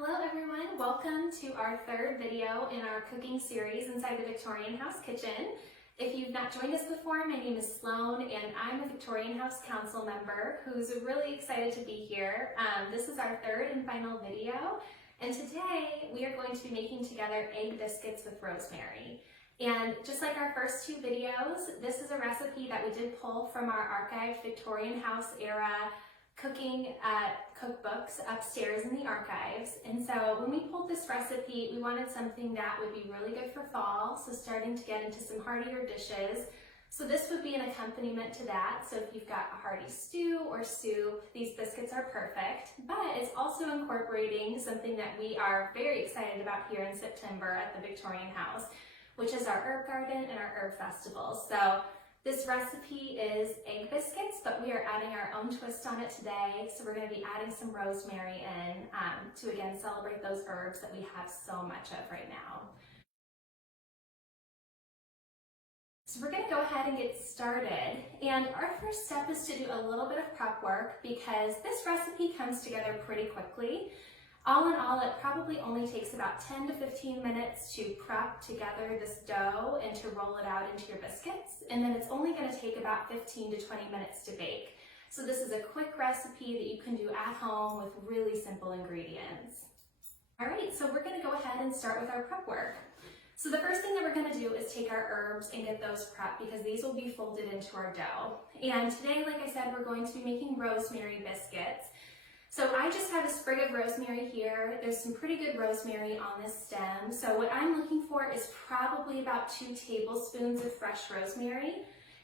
Hello everyone, welcome to our third video in our cooking series inside the Victorian House kitchen. If you've not joined us before, my name is Sloan and I'm a Victorian House Council member who's really excited to be here. This is our third and final video, and today we are going to be making together egg biscuits with rosemary. And just like our first two videos, this is a recipe that we did pull from our archived Victorian House era cooking cookbooks upstairs in the archives. And so when we pulled this recipe, we wanted something that would be really good for fall, so starting to get into some heartier dishes. So this would be an accompaniment to that. So if you've got a hearty stew or soup, these biscuits are perfect. But it's also incorporating something that we are very excited about here in September at the Victorian House, which is our herb garden and our herb festival. So this recipe is egg biscuits, but we are adding our own twist on it today. So we're going to be adding some rosemary in to again celebrate those herbs that we have so much of right now. So we're going to go ahead and get started. And our first step is to do a little bit of prep work because this recipe comes together pretty quickly. All in all, it probably only takes about 10 to 15 minutes to prep together this dough and to roll it out into your biscuits. And then it's only going to take about 15 to 20 minutes to bake. So this is a quick recipe that you can do at home with really simple ingredients. All right, so we're going to go ahead and start with our prep work. So the first thing that we're going to do is take our herbs and get those prepped because these will be folded into our dough. And today, like I said, we're going to be making rosemary biscuits. So I just have a sprig of rosemary here. There's some pretty good rosemary on this stem. So what I'm looking for is probably about 2 tablespoons of fresh rosemary.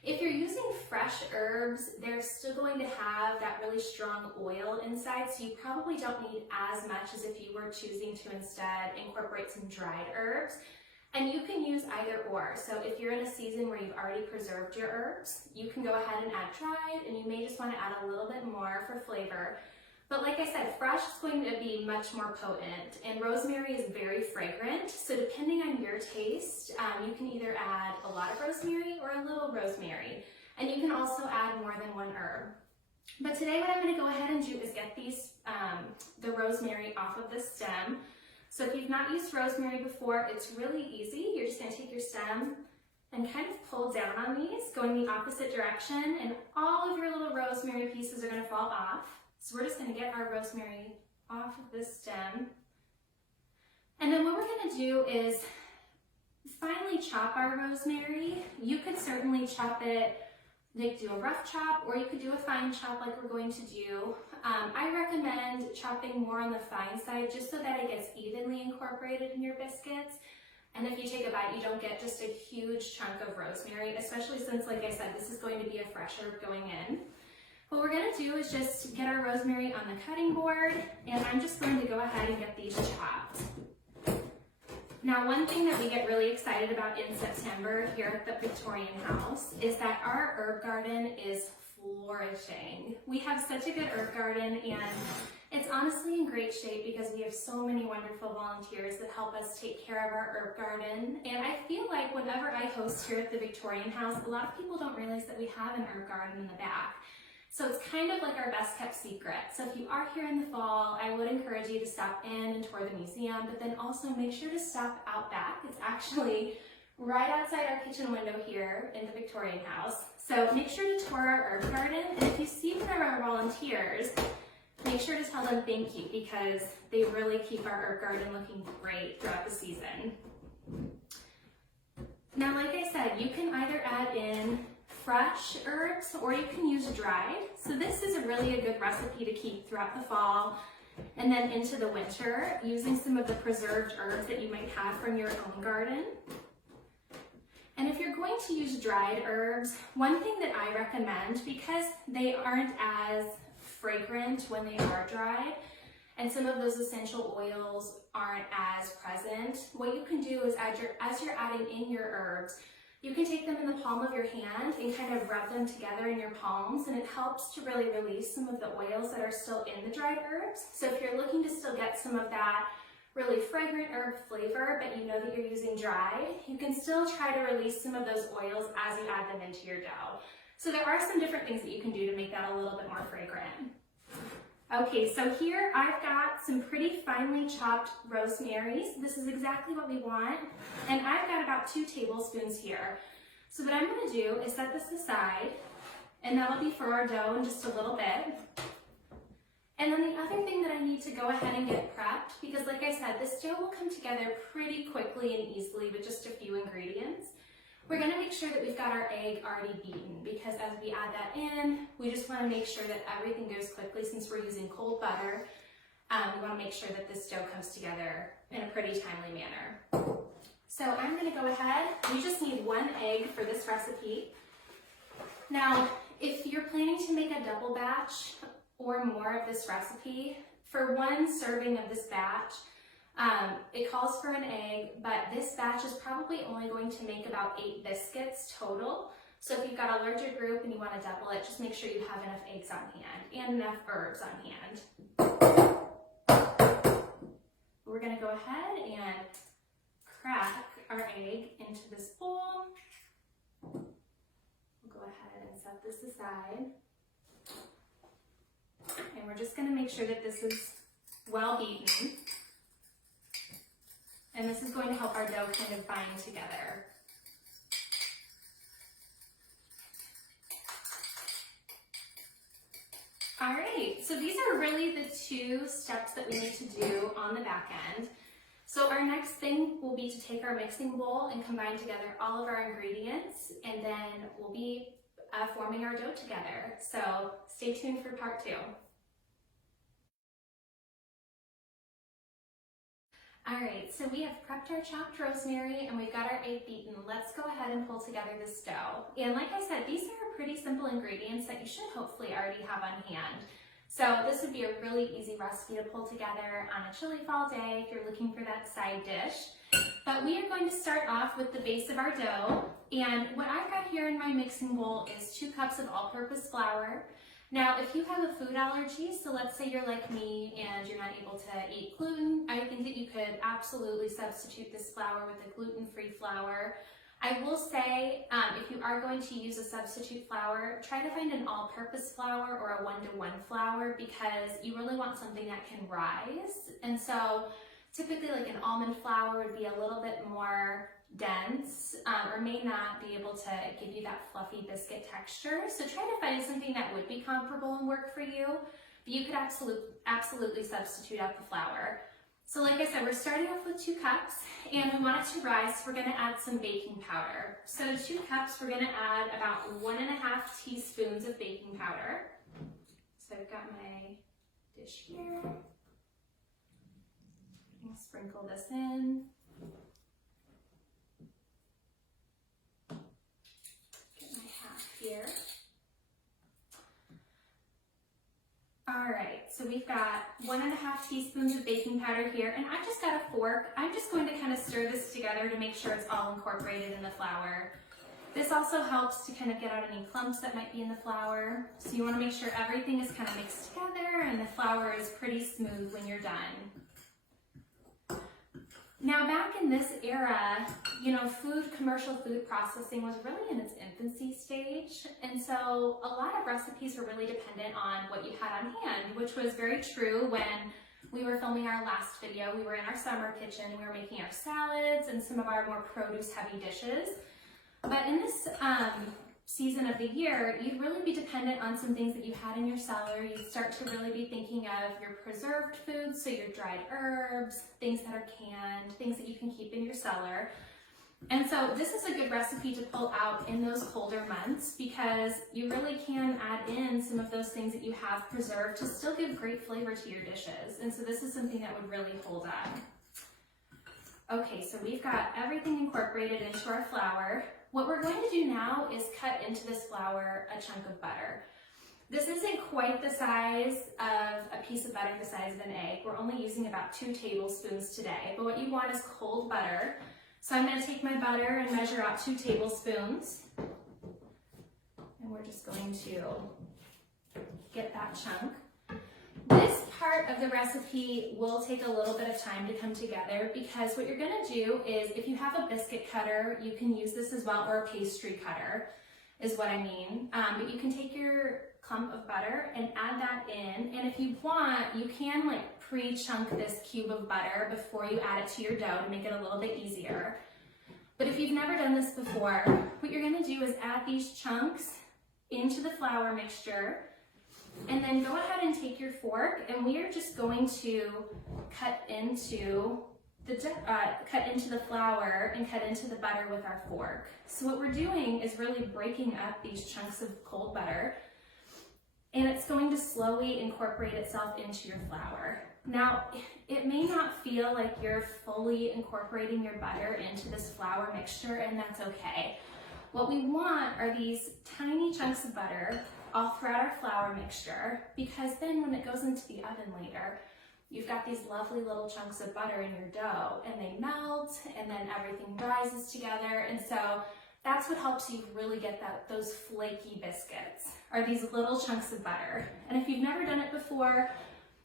If you're using fresh herbs, they're still going to have that really strong oil inside, so you probably don't need as much as if you were choosing to instead incorporate some dried herbs. And you can use either or. So if you're in a season where you've already preserved your herbs, you can go ahead and add dried, and you may just want to add a little bit more for flavor. But like I said, fresh is going to be much more potent, and rosemary is very fragrant. So depending on your taste, you can either add a lot of rosemary or a little rosemary. And you can also add more than one herb. But today what I'm going to go ahead and do is get these, the rosemary off of the stem. So if you've not used rosemary before, it's really easy. You're just going to take your stem and kind of pull down on these, going the opposite direction, and all of your little rosemary pieces are going to fall off. So we're just going to get our rosemary off of this stem. And then what we're going to do is finely chop our rosemary. You could certainly chop it, like do a rough chop, or you could do a fine chop like we're going to do. I recommend chopping more on the fine side just so that it gets evenly incorporated in your biscuits. And if you take a bite, you don't get just a huge chunk of rosemary, especially since, like I said, this is going to be a fresh herb going in. What we're going to do is just get our rosemary on the cutting board, and I'm just going to go ahead and get these chopped. Now, one thing that we get really excited about in September here at the Victorian House is that our herb garden is flourishing. We have such a good herb garden, and it's honestly in great shape because we have so many wonderful volunteers that help us take care of our herb garden. And I feel like whenever I host here at the Victorian House, a lot of people don't realize that we have an herb garden in the back. So it's kind of like our best kept secret. So if you are here in the fall, I would encourage you to stop in and tour the museum, but then also make sure to stop out back. It's actually right outside our kitchen window here in the Victorian House. So make sure to tour our herb garden, and if you see one of our volunteers, make sure to tell them thank you because they really keep our herb garden looking great throughout the season. Now, like I said, you can either add in fresh herbs or you can use dried. So this is really a good recipe to keep throughout the fall and then into the winter using some of the preserved herbs that you might have from your own garden. And if you're going to use dried herbs, one thing that I recommend, because they aren't as fragrant when they are dried and some of those essential oils aren't as present, what you can do is as you're adding in your herbs, you can take them in the palm of your hand and kind of rub them together in your palms, and it helps to really release some of the oils that are still in the dried herbs. So if you're looking to still get some of that really fragrant herb flavor, but you know that you're using dried, you can still try to release some of those oils as you add them into your dough. So there are some different things that you can do to make that a little bit more fragrant. Okay, so here I've got some pretty finely chopped rosemary. This is exactly what we want. And I've got about 2 tablespoons here. So what I'm going to do is set this aside, and that'll be for our dough in just a little bit. And then the other thing that I need to go ahead and get prepped, because like I said, this dough will come together pretty quickly and easily with just a few ingredients. We're going to make sure that we've got our egg already beaten, because as we add that in, we just want to make sure that everything goes quickly. Since we're using cold butter, we want to make sure that this dough comes together in a pretty timely manner. So I'm going to go ahead, we just need 1 egg for this recipe. Now, if you're planning to make a double batch or more of this recipe, for 1 serving of this batch, it calls for an egg, but this batch is probably only going to make about 8 biscuits total. So if you've got a larger group and you want to double it, just make sure you have enough eggs on hand and enough herbs on hand. We're going to go ahead and crack our egg into this bowl. We'll go ahead and set this aside. And we're just going to make sure that this is well beaten. And this is going to help our dough kind of bind together. All right, so these are really the 2 steps that we need to do on the back end. So our next thing will be to take our mixing bowl and combine together all of our ingredients, and then we'll be forming our dough together. So stay tuned for part 2. All right, so we have prepped our chopped rosemary and we've got our egg beaten. Let's go ahead and pull together this dough. And like I said, these are pretty simple ingredients that you should hopefully already have on hand. So this would be a really easy recipe to pull together on a chilly fall day if you're looking for that side dish. But we are going to start off with the base of our dough. And what I've got here in my mixing bowl is 2 cups of all-purpose flour. Now, if you have a food allergy, so let's say you're like me and you're not able to eat gluten, I think that you could absolutely substitute this flour with a gluten-free flour. I will say, if you are going to use a substitute flour, try to find an all-purpose flour or a 1-to-1 flour, because you really want something that can rise. And so typically like an almond flour would be a little bit more dense or may not be able to give you that fluffy biscuit texture. So try to find something that would be comparable and work for you, but you could absolutely substitute out the flour. So like I said, we're starting off with 2 cups and we want it to rise, so we're going to add some baking powder. So 2 cups, we're going to add about 1.5 teaspoons of baking powder. So I've got my dish here. I'll sprinkle this in. Get my half here. All right, so we've got 1.5 teaspoons of baking powder here, and I've just got a fork. I'm just going to kind of stir this together to make sure it's all incorporated in the flour. This also helps to kind of get out any clumps that might be in the flour. So you want to make sure everything is kind of mixed together and the flour is pretty smooth when you're done. Now back in this era, you know, commercial food processing was really in its infancy stage. And so a lot of recipes were really dependent on what you had on hand, which was very true when we were filming our last video. We were in our summer kitchen, we were making our salads and some of our more produce heavy dishes. But in this season of the year, you'd really be dependent on some things that you had in your cellar. You'd start to really be thinking of your preserved foods, so your dried herbs, things that are canned, things that you can keep in your cellar. And so this is a good recipe to pull out in those colder months, because you really can add in some of those things that you have preserved to still give great flavor to your dishes. And so this is something that would really hold up. Okay, so we've got everything incorporated into our flour. What we're going to do now is cut into this flour a chunk of butter. This isn't quite the size of a piece of butter the size of an egg. We're only using about 2 tablespoons today, but what you want is cold butter. So I'm going to take my butter and measure out 2 tablespoons. And we're just going to get that chunk. This part of the recipe will take a little bit of time to come together, because what you're going to do is, if you have a biscuit cutter, you can use this as well, or a pastry cutter is what I mean. But you can take your clump of butter and add that in. And if you want, you can like pre-chunk this cube of butter before you add it to your dough to make it a little bit easier. But if you've never done this before, what you're gonna do is add these chunks into the flour mixture, and then go ahead and take your fork, and we are just going to cut into the flour and cut into the butter with our fork. So what we're doing is really breaking up these chunks of cold butter, and it's going to slowly incorporate itself into your flour. Now, it may not feel like you're fully incorporating your butter into this flour mixture, and that's okay. What we want are these tiny chunks of butter all throughout our flour mixture, because then when it goes into the oven later, you've got these lovely little chunks of butter in your dough, and they melt, and then everything rises together. And so that's what helps you really get those flaky biscuits, are these little chunks of butter. And if you've never done it before,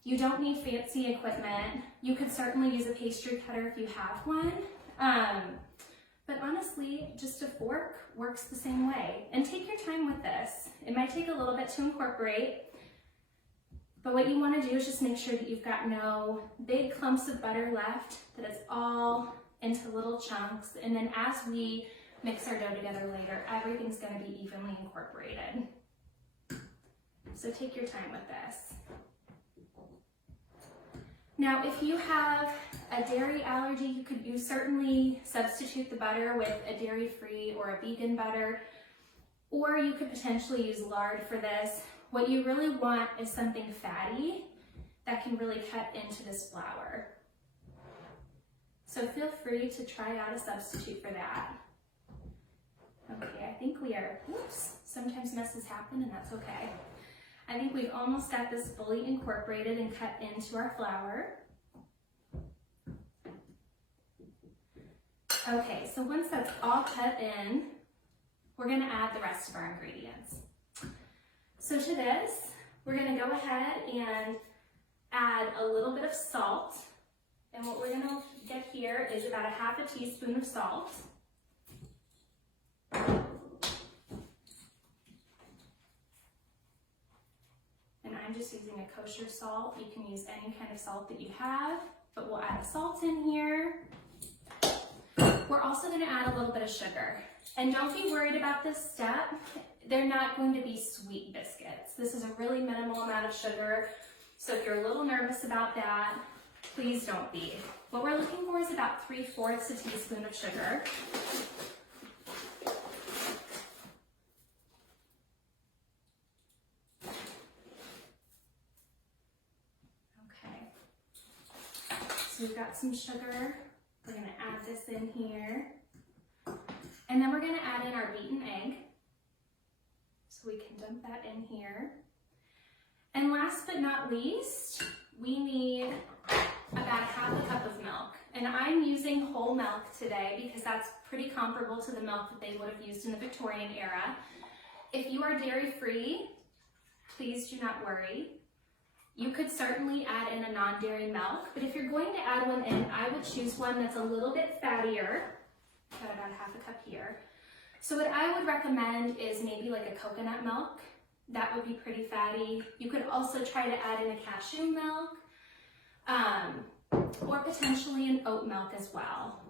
you don't need fancy equipment. You could certainly use a pastry cutter if you have one. But honestly, just a fork works the same way. And take your time with this. It might take a little bit to incorporate, but what you want to do is just make sure that you've got no big clumps of butter left, that it's all into little chunks. And then as we mix our dough together later, everything's going to be evenly incorporated. So take your time with this. Now, if you have a dairy allergy, you certainly substitute the butter with a dairy-free or a vegan butter, or you could potentially use lard for this. What you really want is something fatty that can really cut into this flour. So feel free to try out a substitute for that. Okay, I think we are, oops, sometimes messes happen and that's okay. I think we've almost got this fully incorporated and cut into our flour. Okay, so once that's all cut in, we're going to add the rest of our ingredients. So to this, we're going to go ahead and add a little bit of salt. And what we're going to get here is about a half a teaspoon of salt. I'm just using a kosher salt. You can use any kind of salt that you have, but we'll add salt in here. We're also going to add a little bit of sugar. And don't be worried about this step. They're not going to be sweet biscuits. This is a really minimal amount of sugar. So if you're a little nervous about that, please don't be. What we're looking for is about 3/4 teaspoon of sugar. So we've got some sugar. We're going to add this in here. And then we're going to add in our beaten egg. So we can dump that in here. And last but not least, we need about half a cup of milk. And I'm using whole milk today because that's pretty comparable to the milk that they would have used in the Victorian era. If you are dairy-free, please do not worry. You could certainly add in a non-dairy milk, but if you're going to add one in, I would choose one that's a little bit fattier. Got about half a cup here. So what I would recommend is maybe like a coconut milk. That would be pretty fatty. You could also try to add in a cashew milk, or potentially an oat milk as well.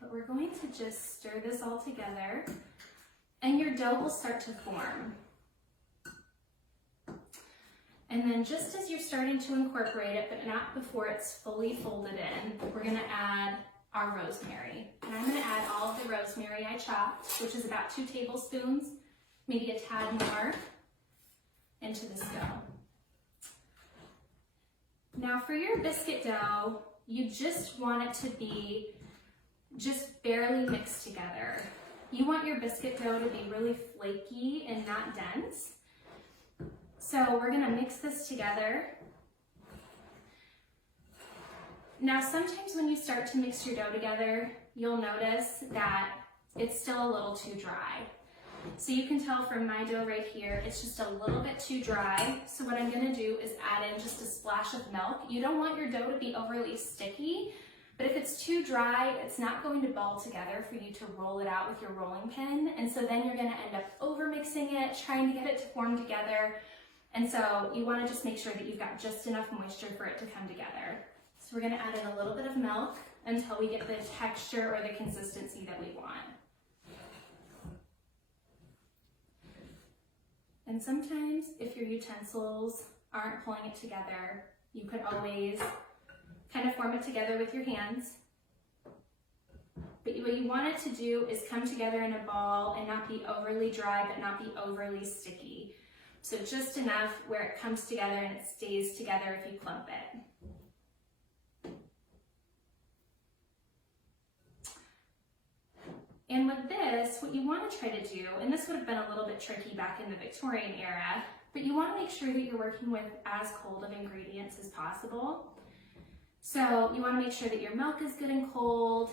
But we're going to just stir this all together, and your dough will start to form. And then just as you're starting to incorporate it, but not before it's fully folded in, we're gonna add our rosemary. And I'm gonna add all of the rosemary I chopped, which is about 2 tablespoons, maybe a tad more, into this dough. Now for your biscuit dough, you just want it to be just barely mixed together. You want your biscuit dough to be really flaky and not dense. So we're gonna mix this together. Now sometimes when you start to mix your dough together, you'll notice that it's still a little too dry. So you can tell from my dough right here, it's just a little bit too dry. So what I'm gonna do is add in just a splash of milk. You don't want your dough to be overly sticky, But if it's too dry, it's not going to ball together for you to roll it out with your rolling pin. And so then you're gonna end up over mixing it, trying to get it to form together. And so you wanna just make sure that you've got just enough moisture for it to come together. So we're gonna add in a little bit of milk until we get the texture or the consistency that we want. And sometimes if your utensils aren't pulling it together, you could always kind of form it together with your hands. But what you want it to do is come together in a ball and not be overly dry, but not be overly sticky. So just enough where it comes together and it stays together if you clump it. And with this, what you want to try to do, and this would have been a little bit tricky back in the Victorian era, but you want to make sure that you're working with as cold of ingredients as possible. So you want to make sure that your milk is good and cold,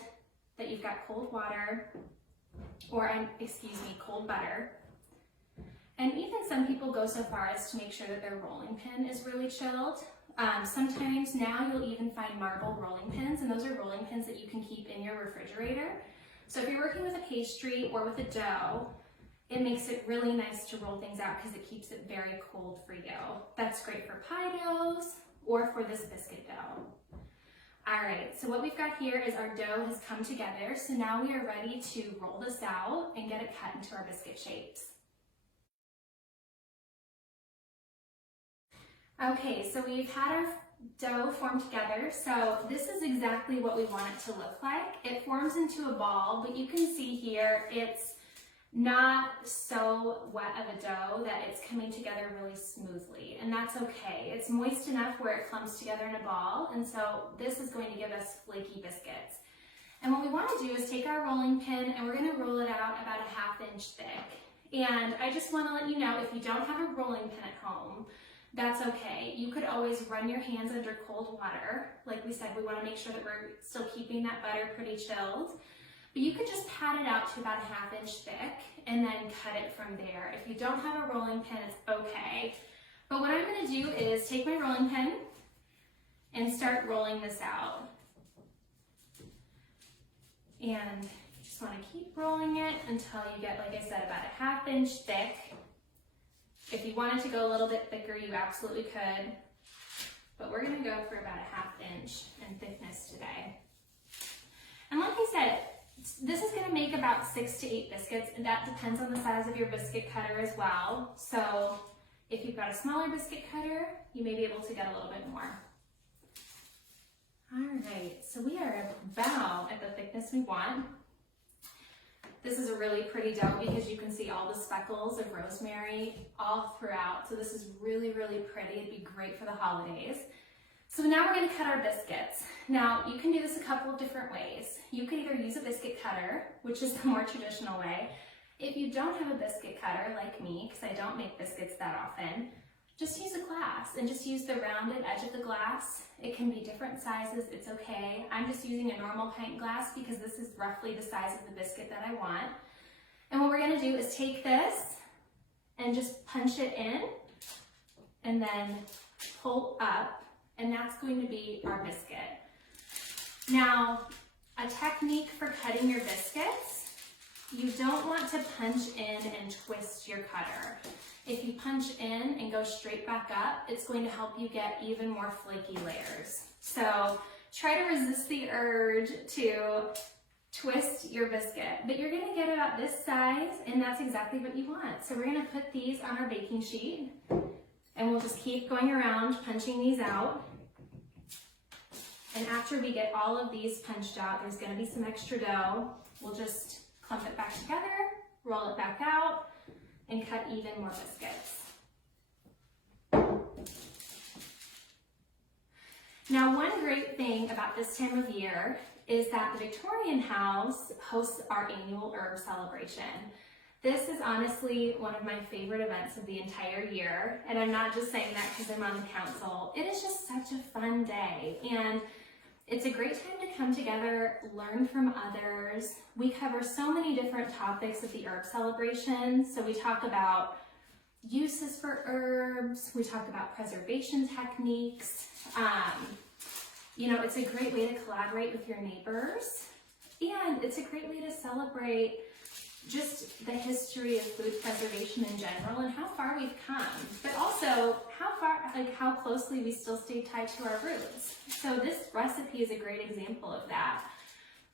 that you've got cold water, or cold butter. And even some people go so far as to make sure that their rolling pin is really chilled. Sometimes now you'll even find marble rolling pins, and those are rolling pins that you can keep in your refrigerator. So if you're working with a pastry or with a dough, it makes it really nice to roll things out because it keeps it very cold for you. That's great for pie doughs or for this biscuit dough. All right, so what we've got here is our dough has come together. So now we are ready to roll this out and get it cut into our biscuit shapes. Okay, so we've had our dough formed together. So this is exactly what we want it to look like. It forms into a ball, but you can see here it's not so wet of a dough that it's coming together really smoothly, and that's okay. It's moist enough where it clumps together in a ball, and so this is going to give us flaky biscuits. And what we want to do is take our rolling pin and we're going to roll it out about a 1/2 inch thick. And I just want to let you know, if you don't have a rolling pin at home, that's okay. You could always run your hands under cold water. Like we said, we want to make sure that we're still keeping that butter pretty chilled. But you could just pat it out to about a 1/2 inch thick and then cut it from there. If you don't have a rolling pin, it's okay. But what I'm going to do is take my rolling pin and start rolling this out. And you just want to keep rolling it until you get, like I said, about a 1/2 inch thick. If you wanted to go a little bit thicker, you absolutely could. But we're going to go for about a 1/2 inch in thickness today. And like I said, this is going to make about 6 to 8 biscuits, and that depends on the size of your biscuit cutter as well. So if you've got a smaller biscuit cutter, you may be able to get a little bit more. All right, so we are about at the thickness we want. This is a really pretty dough because you can see all the speckles of rosemary all throughout. So this is really, really pretty. It'd be great for the holidays. So now we're going to cut our biscuits. Now you can do this a couple of different ways. You could either use a biscuit cutter, which is the more traditional way. If you don't have a biscuit cutter like me, because I don't make biscuits that often, just use a glass and just use the rounded edge of the glass. It can be different sizes, it's okay. I'm just using a normal pint glass because this is roughly the size of the biscuit that I want. And what we're going to do is take this and just punch it in and then pull up, and that's going to be our biscuit. Now, a technique for cutting your biscuits, you don't want to punch in and twist your cutter. If you punch in and go straight back up, it's going to help you get even more flaky layers. So try to resist the urge to twist your biscuit, but you're gonna get about this size, and that's exactly what you want. So we're gonna put these on our baking sheet, and we'll just keep going around punching these out. And after we get all of these punched out, there's gonna be some extra dough. We'll just clump it back together, roll it back out, and cut even more biscuits. Now, one great thing about this time of year is that the Victorian house hosts our annual herb celebration. This is honestly one of my favorite events of the entire year, and I'm not just saying that because I'm on the council. It is just such a fun day, and it's a great time to come together, learn from others. We cover so many different topics at the herb celebration. So we talk about uses for herbs, we talk about preservation techniques, You know, it's a great way to collaborate with your neighbors, and it's a great way to celebrate just the history of food preservation in general and how far we've come, but also how closely we still stay tied to our roots. So this recipe is a great example of that.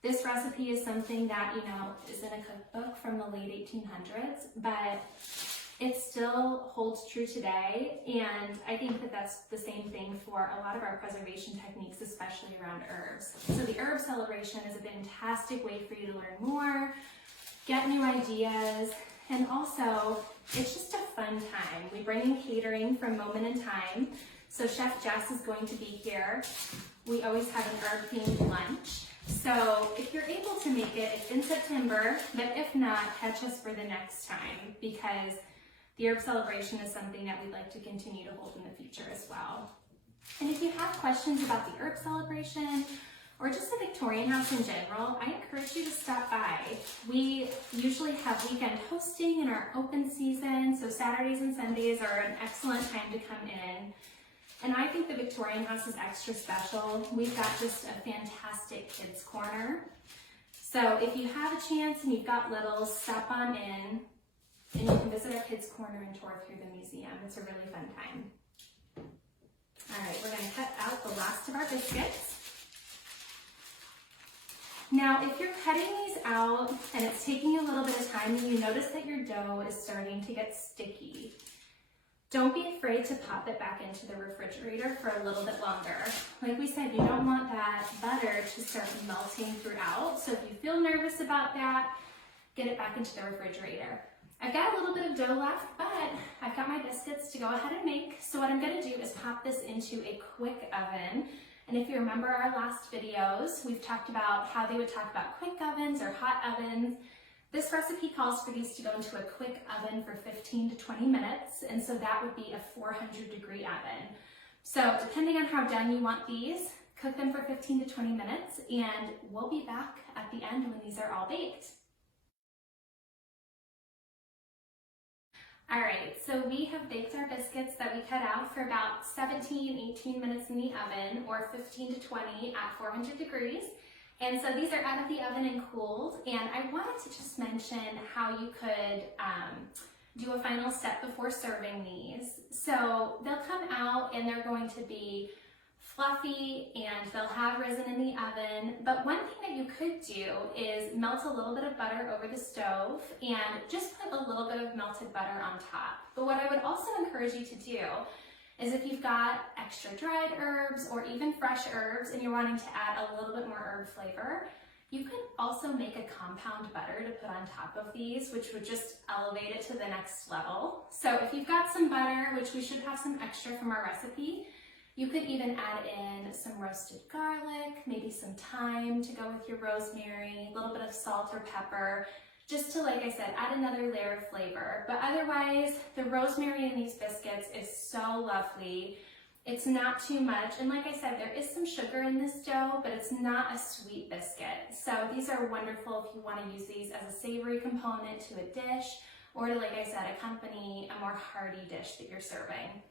This recipe is something that, you know, is in a cookbook from the late 1800s, but it still holds true today. And I think that that's the same thing for a lot of our preservation techniques, especially around herbs. So the herb celebration is a fantastic way for you to learn more, get new ideas, and also it's just a fun time. We bring in catering from Moment in Time. So Chef Jess is going to be here. We always have an herb-themed lunch. So if you're able to make it, it's in September, but if not, catch us for the next time, because the herb celebration is something that we'd like to continue to hold in the future as well. And if you have questions about the herb celebration or just the Victorian house in general, I encourage you to stop by. We usually have weekend hosting in our open season, so Saturdays and Sundays are an excellent time to come in. And I think the Victorian house is extra special. We've got just a fantastic kids corner. So if you have a chance and you've got littles, stop on in and you can visit our kids corner and tour through the museum. It's a really fun time. All right, we're gonna cut out the last of our biscuits. Now, if you're cutting these out and it's taking a little bit of time and you notice that your dough is starting to get sticky, don't be afraid to pop it back into the refrigerator for a little bit longer. Like we said, you don't want that butter to start melting throughout. So if you feel nervous about that, get it back into the refrigerator. I've got a little bit of dough left, but I've got my biscuits to go ahead and make. So what I'm gonna do is pop this into a quick oven. And if you remember our last videos, we've talked about how they would talk about quick ovens or hot ovens. This recipe calls for these to go into a quick oven for 15 to 20 minutes, and so that would be a 400-degree oven. So depending on how done you want these, cook them for 15 to 20 minutes, and we'll be back at the end when these are all baked. All right, so we have baked our biscuits that we cut out for about 18 minutes in the oven, or 15 to 20 at 400 degrees. And so these are out of the oven and cooled, and I wanted to just mention how you could do a final step before serving these. So they'll come out and they're going to be fluffy and they'll have risen in the oven, but one thing that you could do is melt a little bit of butter over the stove and just put a little bit of melted butter on top. But what I would also encourage you to do is if you've got extra dried herbs or even fresh herbs and you're wanting to add a little bit more herb flavor, you can also make a compound butter to put on top of these, which would just elevate it to the next level. So if you've got some butter, which we should have some extra from our recipe, you could even add in some roasted garlic, maybe some thyme to go with your rosemary, a little bit of salt or pepper, just to, like I said, add another layer of flavor. But otherwise, the rosemary in these biscuits is so lovely. It's not too much. And like I said, there is some sugar in this dough, but it's not a sweet biscuit. So these are wonderful if you want to use these as a savory component to a dish, or to, like I said, accompany a more hearty dish that you're serving.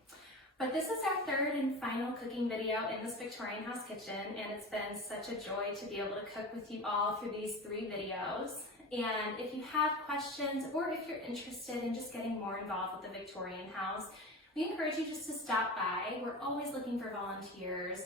But this is our third and final cooking video in this Victorian house kitchen, and it's been such a joy to be able to cook with you all through these 3 videos. And if you have questions, or if you're interested in just getting more involved with the Victorian house, we encourage you just to stop by. We're always looking for volunteers,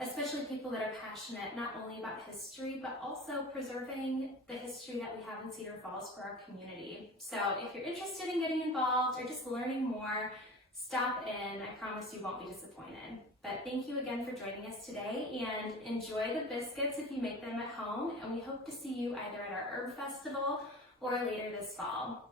especially people that are passionate not only about history, but also preserving the history that we have in Cedar Falls for our community. So if you're interested in getting involved or just learning more, stop in. I promise you won't be disappointed. But thank you again for joining us today, and enjoy the biscuits if you make them at home, and we hope to see you either at our Herb Festival or later this fall.